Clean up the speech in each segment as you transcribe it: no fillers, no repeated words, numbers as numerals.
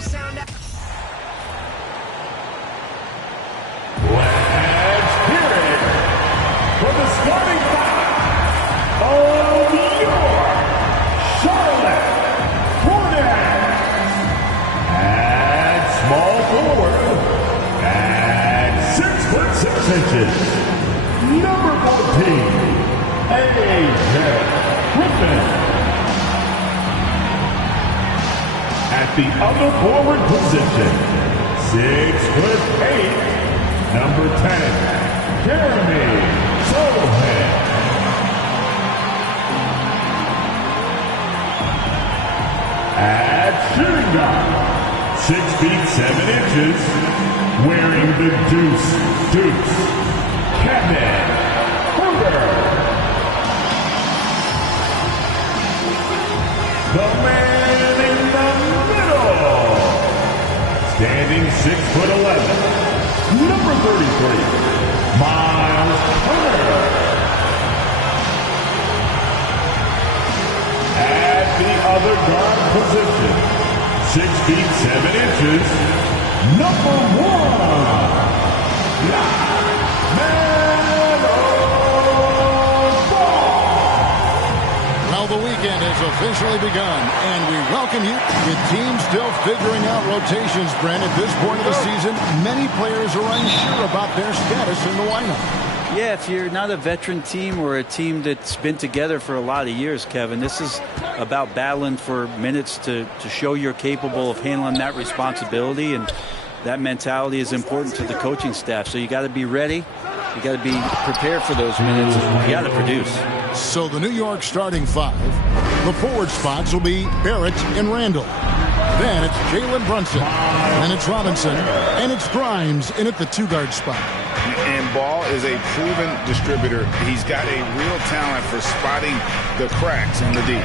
Let's hear it for the starting five of your Charlotte Hornets. At small forward, at 6'6", number 14, AJ Griffin. At the other forward position, 6'8", number 10, Jeremy Sochan. At shooting guard, 6 feet 7 inches, wearing the deuce, Kevin Huerter. The man in the middle, standing 6'11", number 33, Miles Turner. At the other guard position, 6 feet 7 inches, number 1, Well, the weekend has officially begun, and we welcome you. With teams still figuring out rotations, Brent, at this point of the season, many players are unsure about their status in the lineup. Yeah, if you're not a veteran team or a team that's been together for a lot of years, Kevin, this is about battling for minutes to show you're capable of handling that responsibility, and that mentality is important to the coaching staff. So you got to be ready. You got to be prepared for those minutes. You got to produce. So the New York starting five, the forward spots will be Barrett and Randall. Then it's Jalen Brunson, and it's Robinson, and it's Grimes in at the two-guard spot. And Ball is a proven distributor. He's got a real talent for spotting the cracks in the D.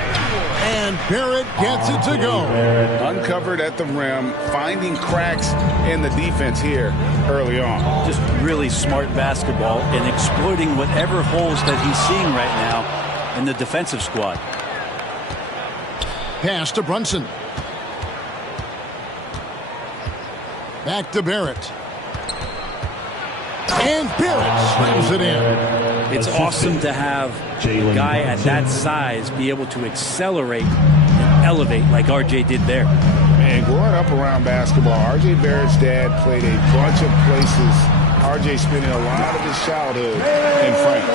And Barrett gets it to go. Uncovered at the rim, finding cracks in the defense here early on. Just really smart basketball and exploiting whatever holes that he's seeing right now in the defensive squad. Pass to Brunson. Back to Barrett. And Barrett slams it in. It's awesome to have a guy at that size be able to accelerate and elevate like RJ did there. Man, growing up around basketball, RJ Barrett's dad played a bunch of places. RJ spending a lot of his childhood in France.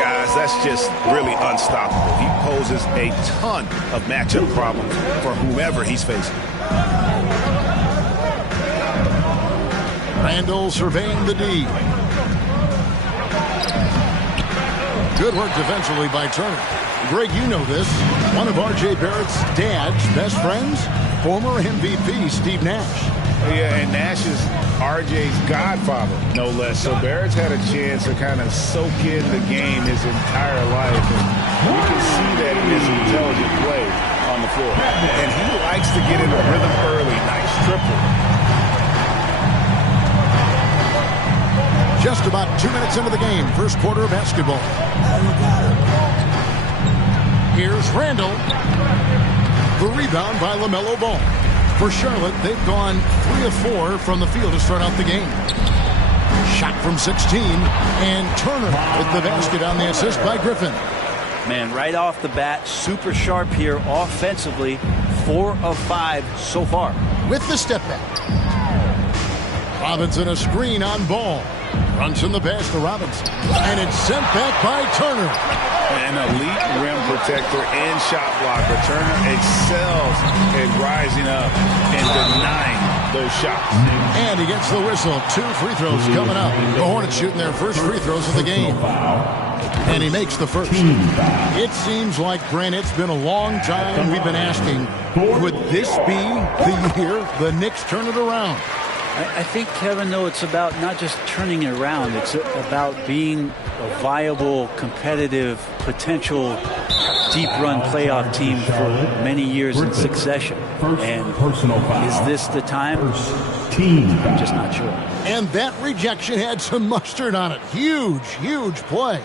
Guys, that's just really unstoppable. He poses a ton of matchup problems for whomever he's facing. Randall surveying the D. Good work defensively by Turner. Greg, you know this. One of R.J. Barrett's dad's best friends, former MVP Steve Nash. Yeah, and Nash is R.J.'s godfather, no less. So Barrett's had a chance to kind of soak in the game his entire life. And you can see that in his intelligent play on the floor. And he likes to get in the rhythm early. Nice triple. Just about 2 minutes into the game, first quarter of basketball. Here's Randall. The rebound by LaMelo Ball. For Charlotte, they've gone 3 of 4 from the field to start out the game. Shot from 16, and Turner with the basket on the assist by Griffin. Man, right off the bat, super sharp here offensively. 4 of 5 so far. With the step back. Robinson a screen on Ball. Brunson the pass to Robinson. And it's sent back by Turner. An elite rim protector and shot blocker. Turner excels at rising up and denying those shots. And he gets the whistle. 2 free throws coming up. The Hornets shooting their first free throws of the game. And he makes the first. It seems like, Brent, it's been a long time we've been asking, would this be the year the Knicks turn it around? I think, Kevin, though, it's about not just turning it around. It's about being a viable, competitive, potential deep-run playoff team for many years in succession. And is this the time? I'm just not sure. And that rejection had some mustard on it. Huge, huge play.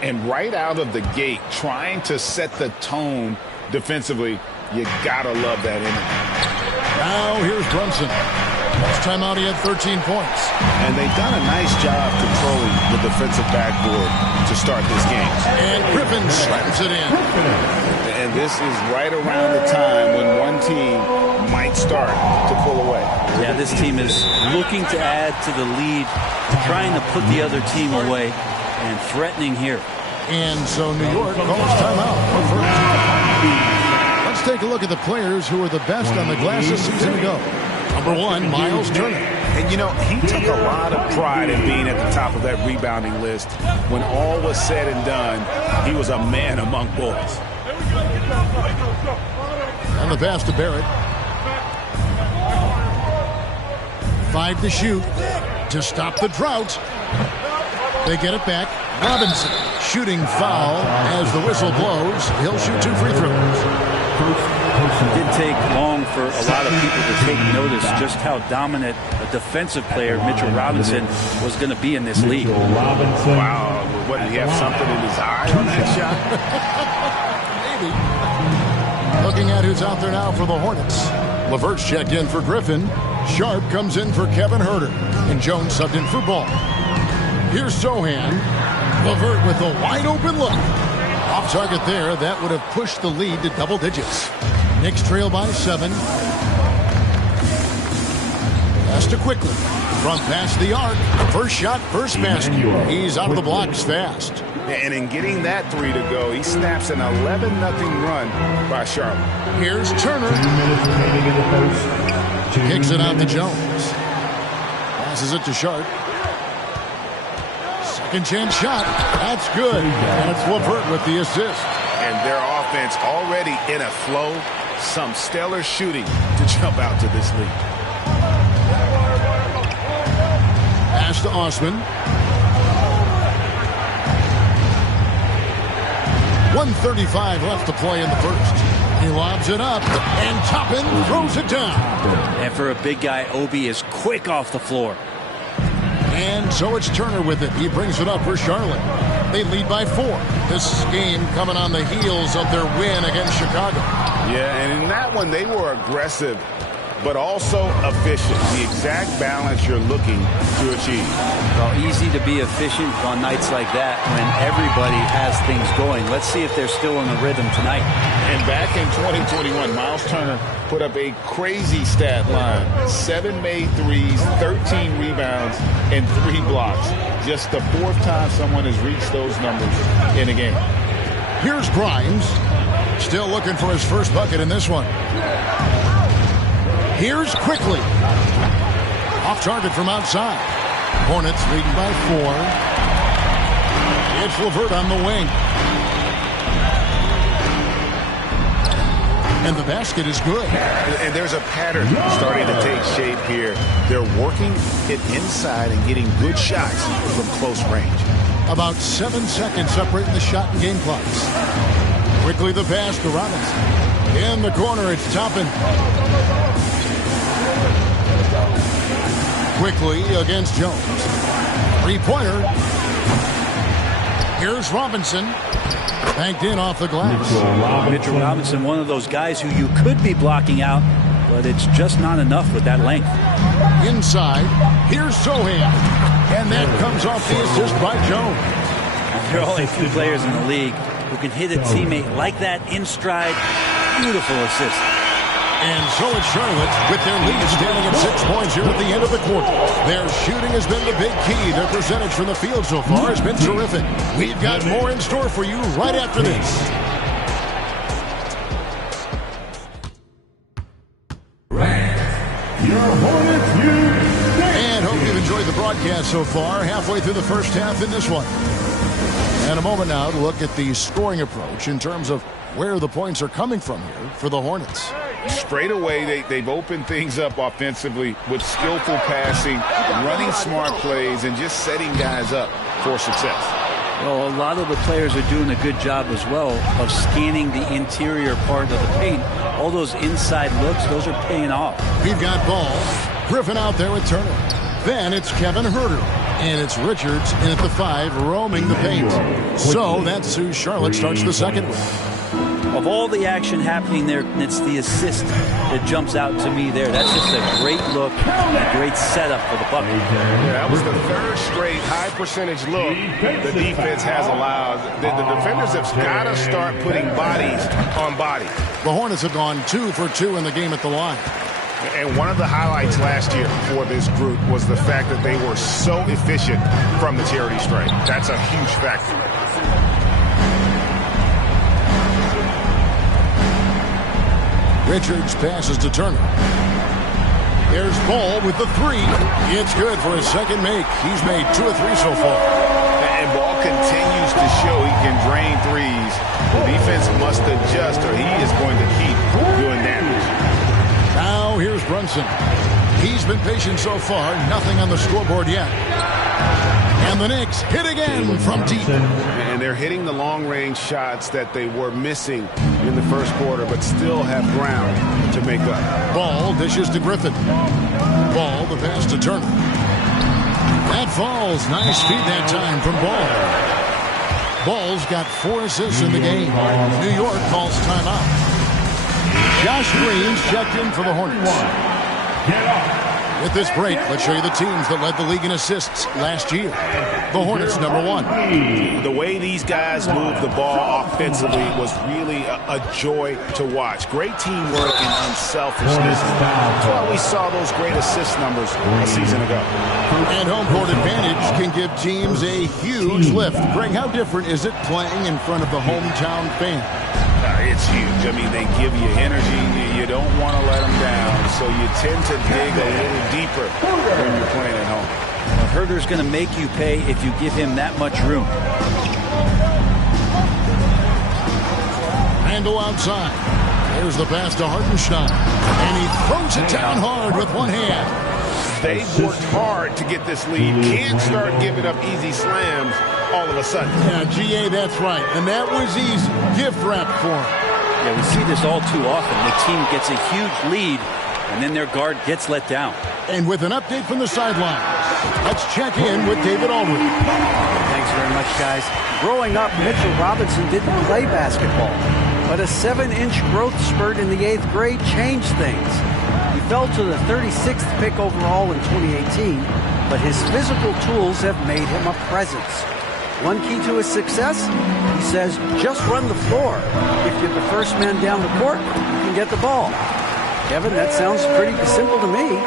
And right out of the gate, trying to set the tone defensively, you gotta love that energy. Now here's Brunson. Last time out he had 13 points. And they've done a nice job controlling the defensive backboard to start this game. And Griffin slams it in. And this is right around the time when one team might start to pull away. Yeah, this team is looking to add to the lead, trying to put the other team away, and threatening here. And so New York calls timeout for first. Let's take a look at the players who were the best on the glass a season ago. Number 1, Miles Turner. And, you know, he took a lot of pride in being at the top of that rebounding list. When all was said and done, he was a man among boys. And the pass to Barrett. 5 to shoot to stop the drought. They get it back. Robinson, shooting foul as the whistle blows. He'll shoot 2 free throws. It did take long for a lot of people to take notice just how dominant a defensive player Mitchell Robinson was going to be in this league. Wow. What, did he have something in his eye on that shot? Maybe. Looking at who's out there now for the Hornets. LeVert's checked in for Griffin. Sharp comes in for Kevin Huerter. And Jones subbed in for Ball. Here's Sohan. LeVert with a wide-open look. Off target there. That would have pushed the lead to double digits. Knicks trail by 7. Pass to Quickly. Front past the arc. First shot, first basket. He's out of the blocks fast. And in getting that 3 to go, he snaps an 11-0 run by Charlotte. Here's Turner. Kicks it out to Jones. Passes it to Sharp. Second chance shot. That's good. And it's LeVert with the assist. And their offense already in a flow. Some stellar shooting to jump out to this lead. Pass to Osman. 1:35 left to play in the first. He lobs it up, and Toppin throws it down. And for a big guy, Obi is quick off the floor. And so it's Turner with it. He brings it up for Charlotte. They lead by 4. This game coming on the heels of their win against Chicago. Yeah, and in that one, they were aggressive, but also efficient. The exact balance you're looking to achieve. Well, easy to be efficient on nights like that when everybody has things going. Let's see if they're still in the rhythm tonight. And back in 2021, Miles Turner put up a crazy stat line. 7 made threes, 13 rebounds, and 3 blocks. Just the 4th time someone has reached those numbers in a game. Here's Grimes. Still looking for his first bucket in this one. Here's Quickly. Off target from outside. Hornets leading by 4. It's LeVert on the wing. And the basket is good. And there's a pattern starting to take shape here. They're working it inside and getting good shots from close range. About 7 seconds separating the shot and game clocks. Quickly the pass to Robinson. In the corner, it's Toppin. Quickly against Jones. 3-pointer. Here's Robinson. Banked in off the glass. Mitchell Robinson, one of those guys who you could be blocking out, but it's just not enough with that length. Inside, here's Sohan. And that comes off the assist by Jones. There are only a few players in the league who can hit a teammate like that in stride. Beautiful assist. And so it's Charlotte with their lead standing at 6 points here at the end of the quarter. Their shooting has been the big key. Their percentage from the field so far has been terrific. We've got more in store for you right after this. And hope you've enjoyed the broadcast so far. Halfway through the first half in this one. And a moment now to look at the scoring approach in terms of where the points are coming from here for the Hornets. Straight away, they've opened things up offensively with skillful passing, running smart plays, and just setting guys up for success. Well, a lot of the players are doing a good job as well of scanning the interior part of the paint. All those inside looks, those are paying off. We've got Ball. Griffin out there with Turner. Then it's Kevin Huerter. And it's Richards in at the 5, roaming the paint. So that's who Charlotte starts the second with. of all the action happening there, it's the assist that jumps out to me there. That's just a great look and a great setup for the Buckeyes. Yeah, that was the third straight high percentage look the defense has allowed. The defenders have got to start putting bodies on bodies. The Hornets have gone 2 for 2 in the game at the line. And one of the highlights last year for this group was the fact that they were so efficient from the charity stripe. That's a huge factor. Richards passes to Turner. Here's Ball with the 3. It's good for his second make. He's made 2 of 3 so far. And Ball continues to show he can drain threes. The defense must adjust or he is going to keep doing damage. Now here's Brunson. He's been patient so far. Nothing on the scoreboard yet. And the Knicks hit again from deep. And they're hitting the long-range shots that they were missing in the first quarter, but still have ground to make up. Ball dishes to Griffin. Ball, the pass to Turner. That falls. Nice feed that time from Ball. Ball's got 4 assists in the game. New York calls timeout. Josh Green's checked in for the Hornets. With this break, let's show you the teams that led the league in assists last year. The Hornets, number 1. The way these guys moved the ball offensively was really a joy to watch. Great teamwork and unselfishness. That's why we saw those great assist numbers a season ago. And home court advantage can give teams a huge lift. Greg, how different is it playing in front of the hometown fan? It's huge. I mean, they give you energy. You don't want to let them down, so you tend to dig a little deeper when you're playing at home. Well, Herder's going to make you pay if you give him that much room. Randall outside. There's the pass to Hartenstein. And he throws it down hard with one hand. They've worked hard to get this lead. Can't start giving up easy slams all of a sudden. Yeah, GA, that's right. And that was easy. Gift wrap for him. Yeah, we see this all too often. The team gets a huge lead, and then their guard gets let down. And with an update from the sideline, let's check in with David Aldridge. Thanks very much, guys. Growing up, Mitchell Robinson didn't play basketball, but a 7-inch growth spurt in the 8th grade changed things. He fell to the 36th pick overall in 2018, but his physical tools have made him a presence. One key to his success, he says, just run the floor. If you're the first man down the court, you can get the ball. Kevin, that sounds pretty simple to me.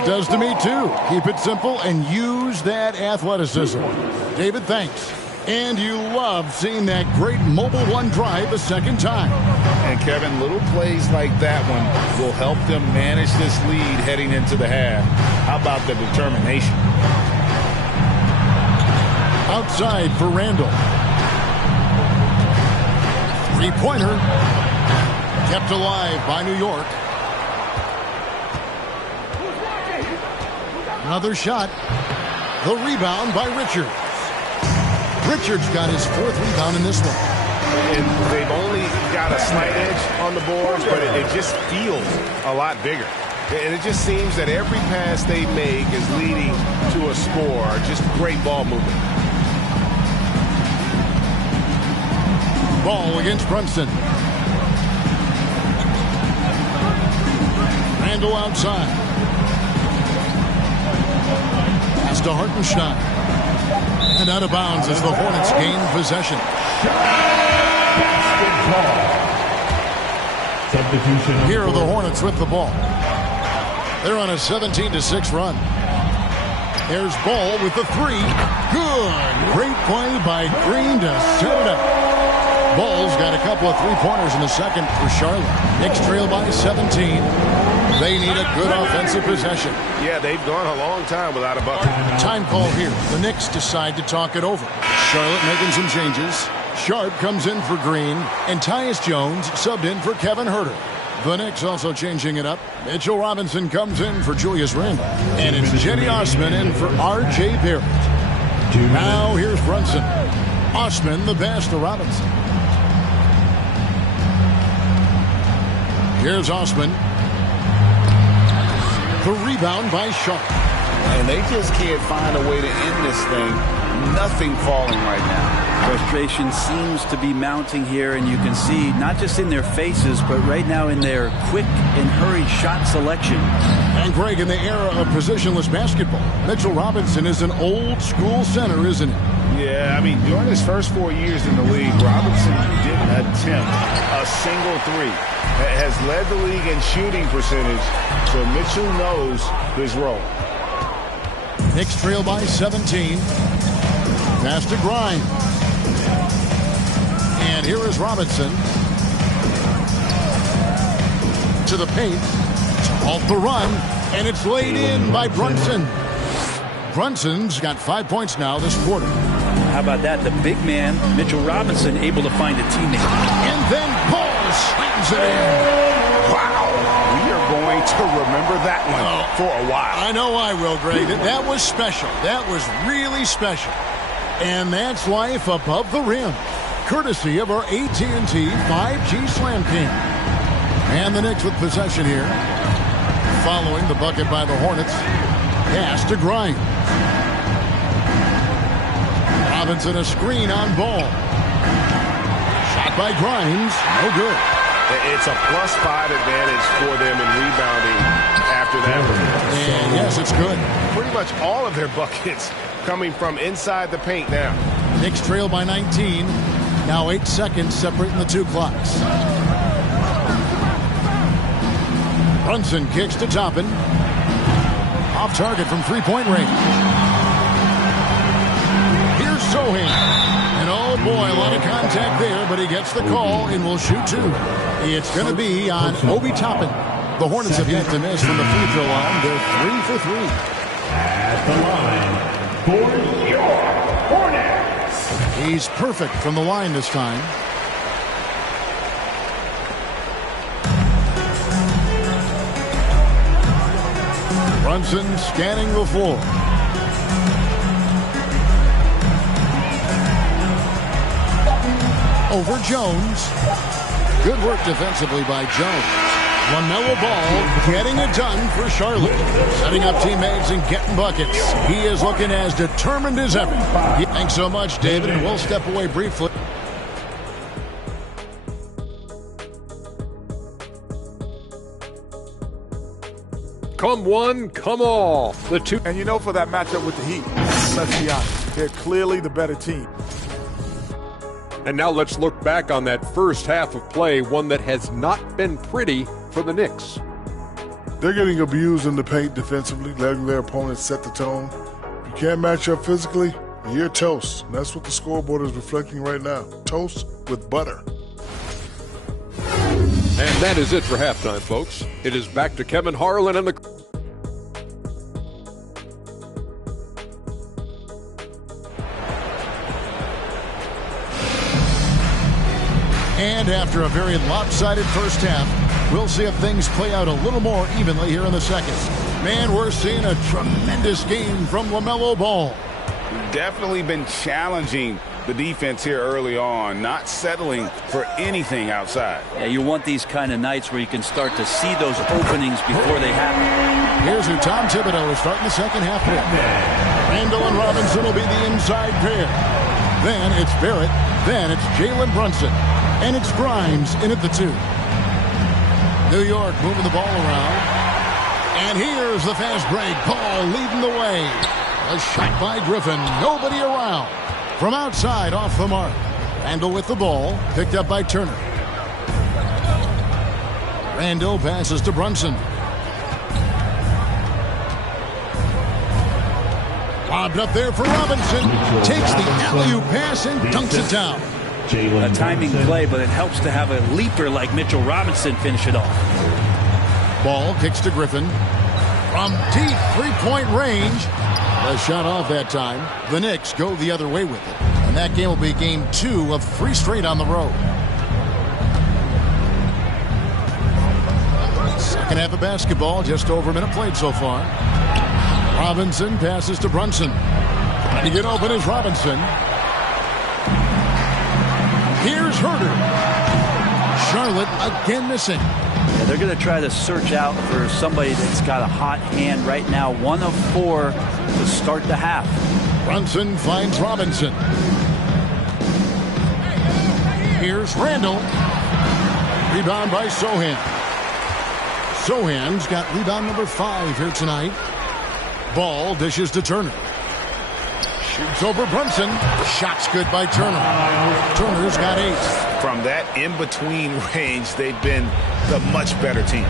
It does to me, too. Keep it simple and use that athleticism. David, thanks. And you love seeing that great Mobile One drive a second time. And, Kevin, little plays like that one will help them manage this lead heading into the half. How about the determination? Outside for Randall. 3-pointer. Kept alive by New York. Another shot. The rebound by Richards. Richards got his 4th rebound in this one. And they've only got a slight edge on the boards, but it just feels a lot bigger. And it just seems that every pass they make is leading to a score. Just great ball movement. Ball against Brunson. Randall outside. Pass to Hartenstein. And out of bounds as the Hornets gain possession. Here are the Hornets with the ball. They're on a 17-6 run. Here's Ball with the 3. Good. Great play by Green to set it up. Ball's got a couple of 3-pointers in the second for Charlotte. Knicks trail by 17. They need a good offensive possession. Yeah, they've gone a long time without a bucket. Time call here. The Knicks decide to talk it over. Charlotte making some changes. Sharp comes in for Green, and Tyus Jones subbed in for Kevin Herter. The Knicks also changing it up. Mitchell Robinson comes in for Julius Randle. And it's Cedi Osman in for R.J. Barrett. Now here's Brunson. Osman the pass to Robinson. Here's Osman. The rebound by Sharp. And they just can't find a way to end this thing nothing falling right now. Frustration seems to be mounting here, and you can see not just in their faces, but right now in their quick and hurried shot selection. And Greg, in the era of positionless basketball, Mitchell Robinson is an old school center, isn't he? Yeah, I mean, during his first 4 years in the league, Robinson didn't attempt a single three. Has led the league in shooting percentage, so Mitchell knows his role. Knicks trail by 17. Pass to Grimes. And here is Robinson. To the paint. To halt the run. And it's laid in by Brunson. Brunson's got 5 points now this quarter. How about that? The big man, Mitchell Robinson, able to find a teammate. And then Paul slams it in. Wow. We are going to remember that one for a while. I know I will, Greg. That was special. That was really special. And that's life above the rim. Courtesy of our AT&T 5G Slam King. And the Knicks with possession here. Following the bucket by the Hornets. Pass to Grimes. Robinson a screen on Ball. Shot by Grimes. No good. It's a +5 advantage for them in rebounding after that. And yes, it's good. Pretty much all of their buckets coming from inside the paint now. Knicks trail by 19. Now 8 seconds separating the two clocks. Brunson kicks to Toppin. Off target from three-point range. Here's Sohan. And oh boy, a lot of contact there, but he gets the call and will shoot two. It's going to be on Obi Toppin. The Hornets have yet to miss from the free throw line. They're 3 for 3. At the line for your Hornets. He's perfect from the line this time. Brunson scanning the floor. Over Jones. Good work defensively by Jones. LaMelo Ball getting it done for Charlotte. Setting up teammates and getting buckets. He is looking as determined as ever. Thanks so much, David, and we'll step away briefly. Come one, come all. The two. And you know, for that matchup with the Heat, let's be honest, they're clearly the better team. And now let's look back on that first half of play, one that has not been pretty for the Knicks. They're getting abused in the paint defensively, letting their opponents set the tone. If you can't match up physically, you're toast. And that's what the scoreboard is reflecting right now. Toast with butter. And that is it for halftime, folks. It is back to Kevin Harlan and the... And after a very lopsided first half, we'll see if things play out a little more evenly here in the second. Man, we're seeing a tremendous game from LaMelo Ball. Definitely been challenging the defense here early on, not settling for anything outside. Yeah, you want these kind of nights where you can start to see those openings before they happen. Here's who Tom Thibodeau is starting the second half with. Randall and Robinson will be the inside pair. Then it's Barrett. Then it's Jalen Brunson. And it's Grimes in at the 2. New York moving the ball around. And here's the fast break. Ball leading the way. A shot by Griffin. Nobody around. From outside, off the mark. Randall with the ball. Picked up by Turner. Randall passes to Brunson. Lobbed up there for Robinson. Takes the alley-oop pass and dunks it down. A timing play, but it helps to have a leaper like Mitchell Robinson finish it off. Ball kicks to Griffin. From deep three-point range. A shot off that time. The Knicks go the other way with it. And that game will be game 2 of 3 straight on the road. Second half of basketball, just over a minute played so far. Robinson passes to Brunson. Trying to get open is Robinson. Here's Herter. Charlotte again missing. Yeah, they're going to try to search out for somebody that's got a hot hand right now. 1 of 4 to start the half. Brunson finds Robinson. Here's Randall. Rebound by Sohan. Sohan's got rebound number 5 here tonight. Ball dishes to Turner. Shoots over Brunson. Shot's good by Turner. Turner's got 8. From that in-between range, they've been the much better team.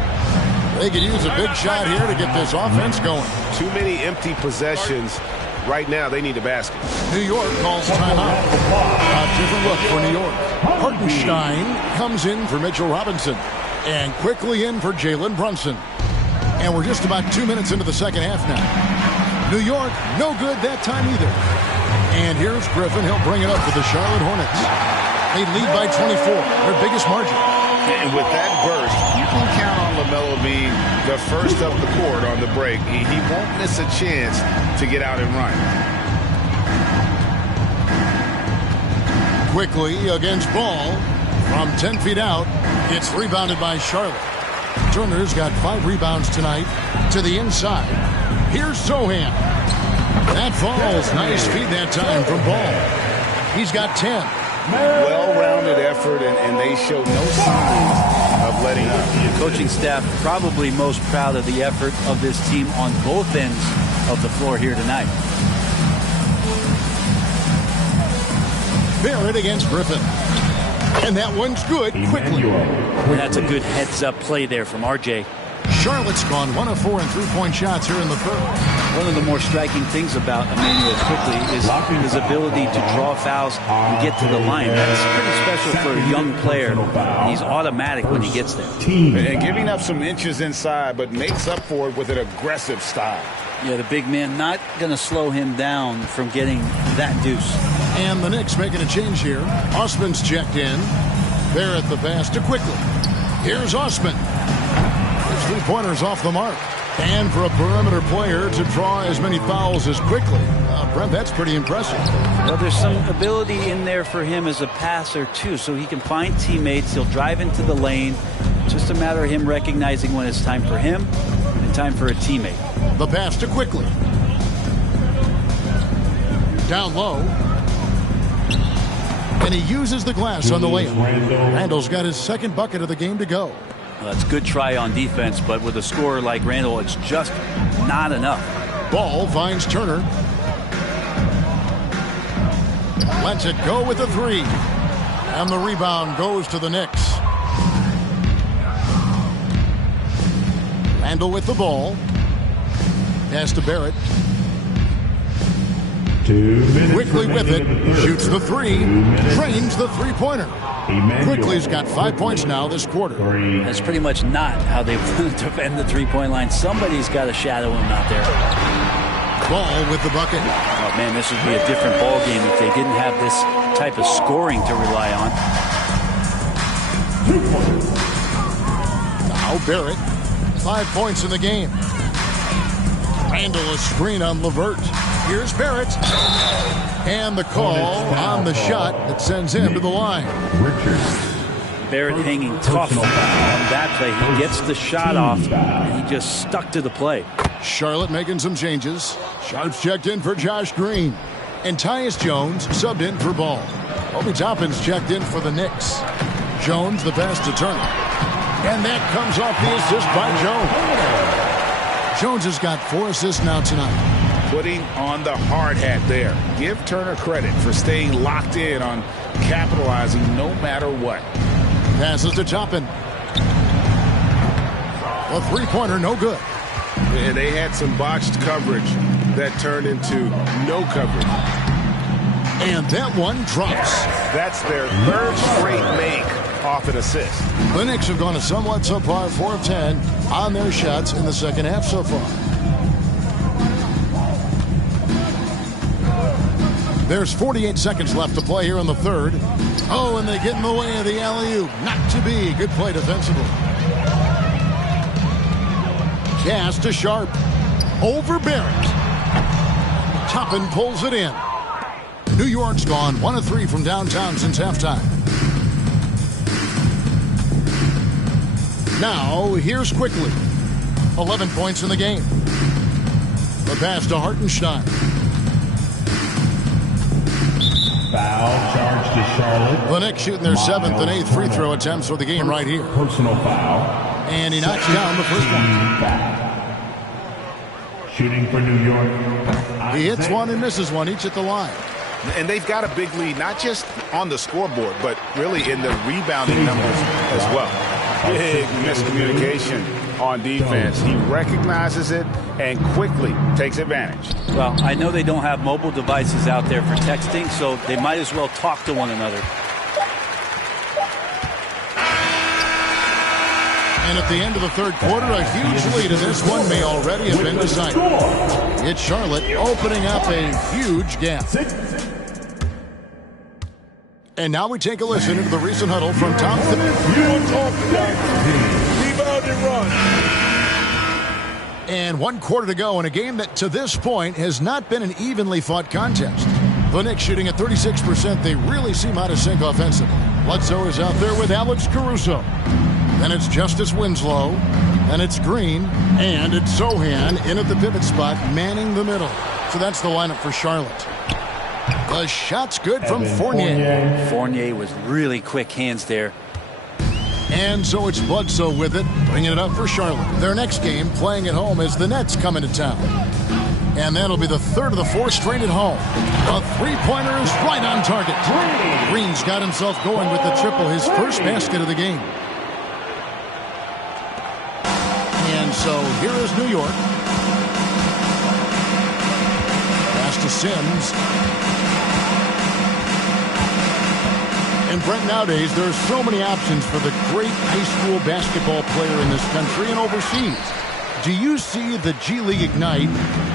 They could use a big shot here to get this offense going. Too many empty possessions. Right now, they need a basket. New York calls timeout. A different look for New York. Hartenstein comes in for Mitchell Robinson. And quickly in for Jalen Brunson. And we're just about 2 minutes into the second half now. New York, no good that time either. And here's Griffin. He'll bring it up for the Charlotte Hornets. They lead by 24, their biggest margin. And with that burst, you can count on LaMelo being the first up the court on the break. He won't miss a chance to get out and run. Quickly against Ball. From 10 feet out, it's rebounded by Charlotte. Turner's got 5 rebounds tonight to the inside. Here's Sohan. That falls. Nice feed that time from Ball. He's got 10. Well-rounded effort, and they show no signs of letting up. The coaching staff probably most proud of the effort of this team on both ends of the floor here tonight. Barrett against Griffin. And that one's good quickly. And that's a good heads-up play there from RJ. Charlotte's gone 1 of 4 in three-point shots here in the third. One of the more striking things about Emmanuel Quickley is his ability to draw fouls and get to the line. That's pretty special for a young player. He's automatic when he gets there. And giving up some inches inside, but makes up for it with an aggressive style. Yeah, the big man not going to slow him down from getting that deuce. And the Knicks making a change here. Osman's checked in. Barrett the pass to Quickley. Here's Osman. His three-pointers off the mark. And for a perimeter player to draw as many fouls as Quickley. Brent, that's pretty impressive. Well, there's some ability in there for him as a passer, too, so he can find teammates. He'll drive into the lane. Just a matter of him recognizing when it's time for him and time for a teammate. The pass to Quickley. Down low. And he uses the glass on the layup. Randall's got his second bucket of the game to go. Well, that's a good try on defense, but with a scorer like Randall, it's just not enough. Ball finds Turner. Lets it go with the 3. And the rebound goes to the Knicks. Randall with the ball. Pass to Barrett. 2 minutes. Quickly with it. Shoots the 3. Drains the three-pointer. Quickly's got 5 points now this quarter. That's pretty much not how they want to defend the three-point line. Somebody's got to shadow him out there. Ball with the bucket. Oh, man, this would be a different ball game if they didn't have this type of scoring to rely on. Now Barrett. 5 points in the game. Randall a screen on LeVert. Here's Barrett. And the call on the shot that sends him to the line. Barrett hanging tough on that play. He gets the shot off, and he just stuck to the play. Charlotte making some changes. Sharp's checked in for Josh Green. And Tyus Jones subbed in for Ball. Obi Toppin's checked in for the Knicks. Jones the pass to Turner. And that comes off the assist by Jones. Jones has got 4 assists now tonight. Putting on the hard hat there. Give Turner credit for staying locked in on capitalizing no matter what. Passes to Toppin. A three-pointer, no good. And they had some botched coverage that turned into no coverage. And that one drops. That's their 3rd straight make off an assist. The Knicks have gone a somewhat subpar 4 of 10 on their shots in the second half so far. There's 48 seconds left to play here in the third. Oh, and they get in the way of the alley-oop. Not to be. Good play defensively. Cast to Sharp. Over Barrett. Toppin pulls it in. New York's gone 1 of 3 from downtown since halftime. Now, here's Quickley. 11 points in the game. The pass to Hartenstein. Foul charge to Charlotte. The Knicks shooting their 7th and 8th free throw attempts for the game right here. Personal foul. And he knocks down the first one. Shooting for New York. He hits one and misses one, each at the line. And they've got a big lead, not just on the scoreboard, but really in the rebounding numbers as well. Big miscommunication on defense. He recognizes it and quickly takes advantage. Well, I know they don't have mobile devices out there for texting, so they might as well talk to one another. And at the end of the third quarter, a huge lead in this one may already have been decided. It's Charlotte opening up a huge gap. And now we take a listen into the recent huddle from Tom Thibodeau. Rebound and run. And 1 quarter to go in a game that to this point has not been an evenly fought contest. The Knicks shooting at 36%. They really seem out of sync offensively. Bledsoe is out there with Alex Caruso. Then it's Justice Winslow. Then it's Green. And it's Sochan in at the pivot spot, manning the middle. So that's the lineup for Charlotte. The shot's good from Fournier. Fournier was really quick hands there. And so it's Bledsoe with it, bringing it up for Charlotte. Their next game, playing at home, as the Nets come into town. And that'll be the third of the 4 straight at home. A three-pointer is right on target. Green's got himself going with the triple, his first basket of the game. And so here is New York. Pass to Sims. And Brent, nowadays, there are so many options for the great high school basketball player in this country and overseas. Do you see the G League Ignite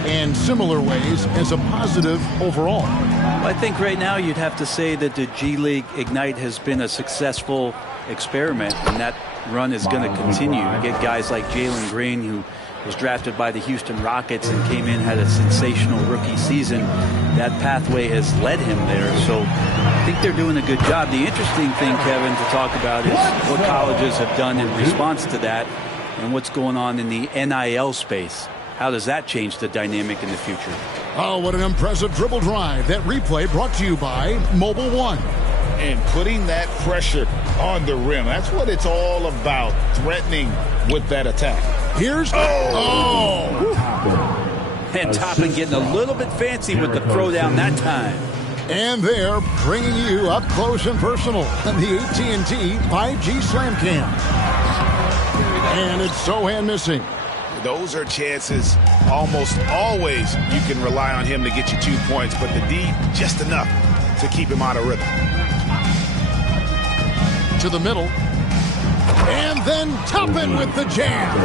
and similar ways as a positive overall? I think right now you'd have to say that the G League Ignite has been a successful experiment, and that run is going to continue. You get guys like Jalen Green, who was drafted by the Houston Rockets and came in, had a sensational rookie season. That pathway has led him there, so I think they're doing a good job. The interesting thing, Kevin, to talk about is what colleges have done in response to that and what's going on in the NIL space. How does that change the dynamic in the future? Oh, what an impressive dribble drive. That replay brought to you by Mobile One. And putting that pressure on the rim. That's what it's all about, threatening with that attack. Here's... And Toppin getting a little bit fancy with the throwdown that time. And they're bringing you up close and personal on the AT&T 5G Slam Cam. And it's Sochan missing. Those are chances almost always you can rely on him to get you 2 points, but the D, just enough to keep him out of rhythm. To the middle. And then Toppin with the jam.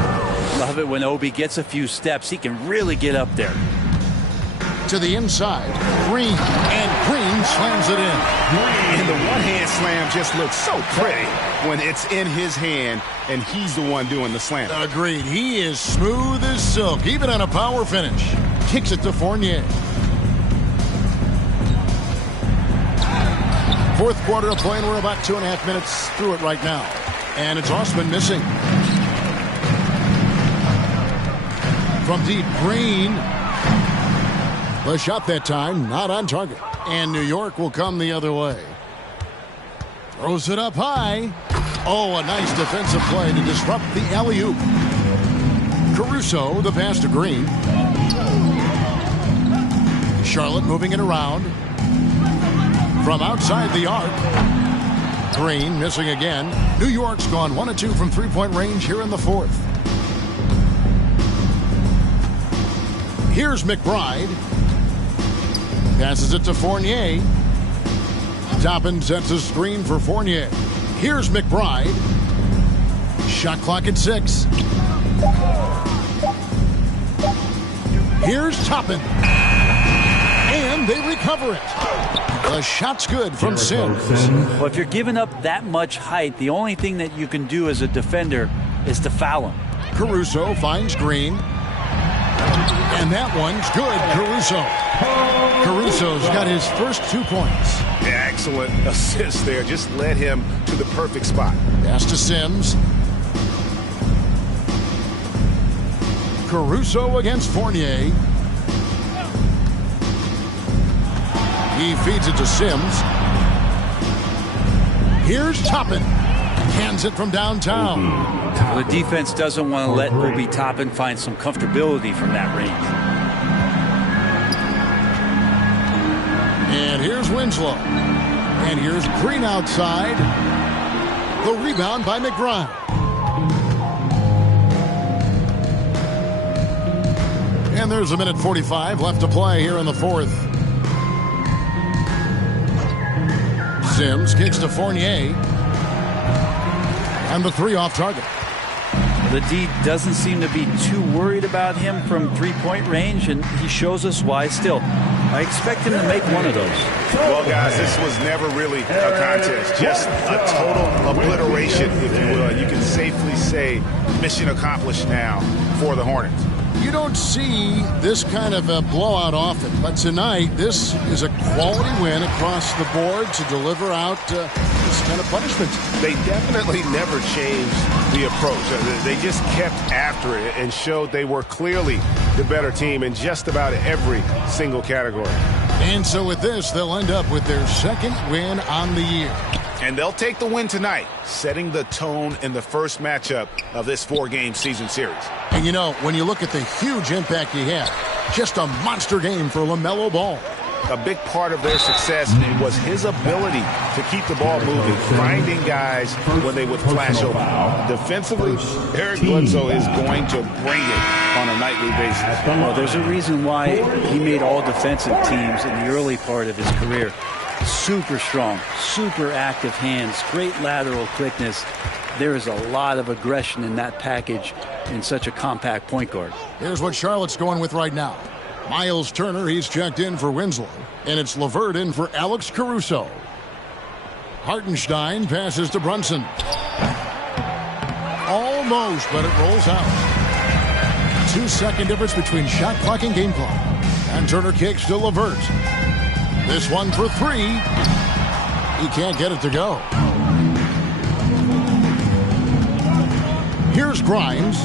Love it when Obi gets a few steps. He can really get up there. To the inside. Green. And Green slams it in. And the one-hand slam just looks so pretty when it's in his hand and he's the one doing the slam. Agreed. He is smooth as silk, even on a power finish. Kicks it to Fournier. Fourth quarter of play, and we're about 2.5 minutes through it right now. And it's Osman missing. From deep, Green. The shot that time, not on target. And New York will come the other way. Throws it up high. Oh, a nice defensive play to disrupt the alley-oop. Caruso, the pass to Green. Charlotte moving it around. From outside the arc. Green missing again. New York's gone 1 of 2 from three-point range here in the fourth. Here's McBride. Passes it to Fournier. Toppin sets a screen for Fournier. Here's McBride. Shot clock at 6. Here's Toppin. And they recover it. The shot's good from Sims. Well, if you're giving up that much height, the only thing that you can do as a defender is to foul him. Caruso finds Green. And that one's good, Caruso. Caruso's got his first 2 points. Yeah, excellent assist there. Just led him to the perfect spot. Pass to Sims. Caruso against Fournier. He feeds it to Sims. Here's Toppin. Hands it from downtown. Well, the defense doesn't want to let Obi Toppin find some comfortability from that range. And here's Winslow. And here's Green outside. The rebound by McBride. And there's a minute 45 left to play here in the fourth. Sims kicks to Fournier. And the three off target. The D doesn't seem to be too worried about him from three-point range, and he shows us why still. I expect him to make one of those. Well, guys, this was never really a contest. Just a total obliteration, if you will. And you can safely say mission accomplished now for the Hornets. You don't see this kind of a blowout often, but tonight this is a quality win across the board to deliver out this kind of punishment. They definitely never changed the approach. They just kept after it and showed they were clearly the better team in just about every single category. And so with this, they'll end up with their second win on the year. And they'll take the win tonight, setting the tone in the first matchup of this four-game season series. And you know, when you look at the huge impact he had, just a monster game for LaMelo Ball. A big part of their success was his ability to keep the ball moving, finding guys when they would flash over. Defensively, Eric Bledsoe is going to bring it on a nightly basis. Well, there's a reason why he made all defensive teams in the early part of his career. Super strong, super active hands, great lateral quickness. There is a lot of aggression in that package in such a compact point guard. Here's what Charlotte's going with right now. Miles Turner, he's checked in for Winslow. And it's LeVert in for Alex Caruso. Hartenstein passes to Brunson. Almost, but it rolls out. 2-second difference between shot clock and game clock. And Turner kicks to LeVert. This one for three. He can't get it to go. Here's Grimes.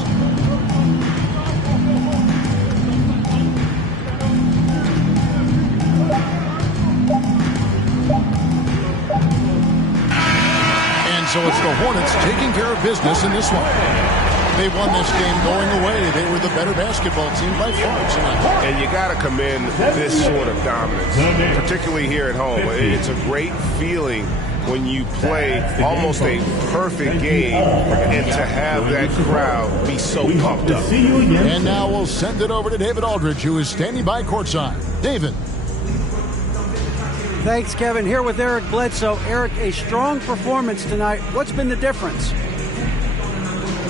And so it's the Hornets taking care of business in this one. They won this game going away. They were the better basketball team by far tonight. And you got to commend this sort of dominance, particularly here at home. It's a great feeling when you play almost a perfect game and to have that crowd be so pumped up. And now we'll send it over to David Aldridge, who is standing by courtside. David. Thanks, Kevin. Here with Eric Bledsoe. Eric, a strong performance tonight. What's been the difference?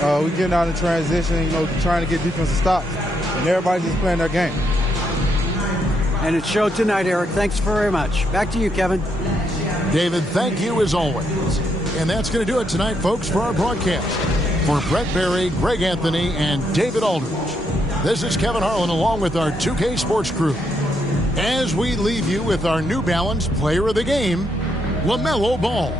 We're getting out in transition, trying to get defensive stops. And everybody's just playing their game. And it showed tonight, Eric. Thanks very much. Back to you, Kevin. David, thank you as always. And that's going to do it tonight, folks, for our broadcast. For Brett Berry, Greg Anthony, and David Aldridge, this is Kevin Harlan along with our 2K Sports crew. As we leave you with our New Balance Player of the Game, LaMelo Ball.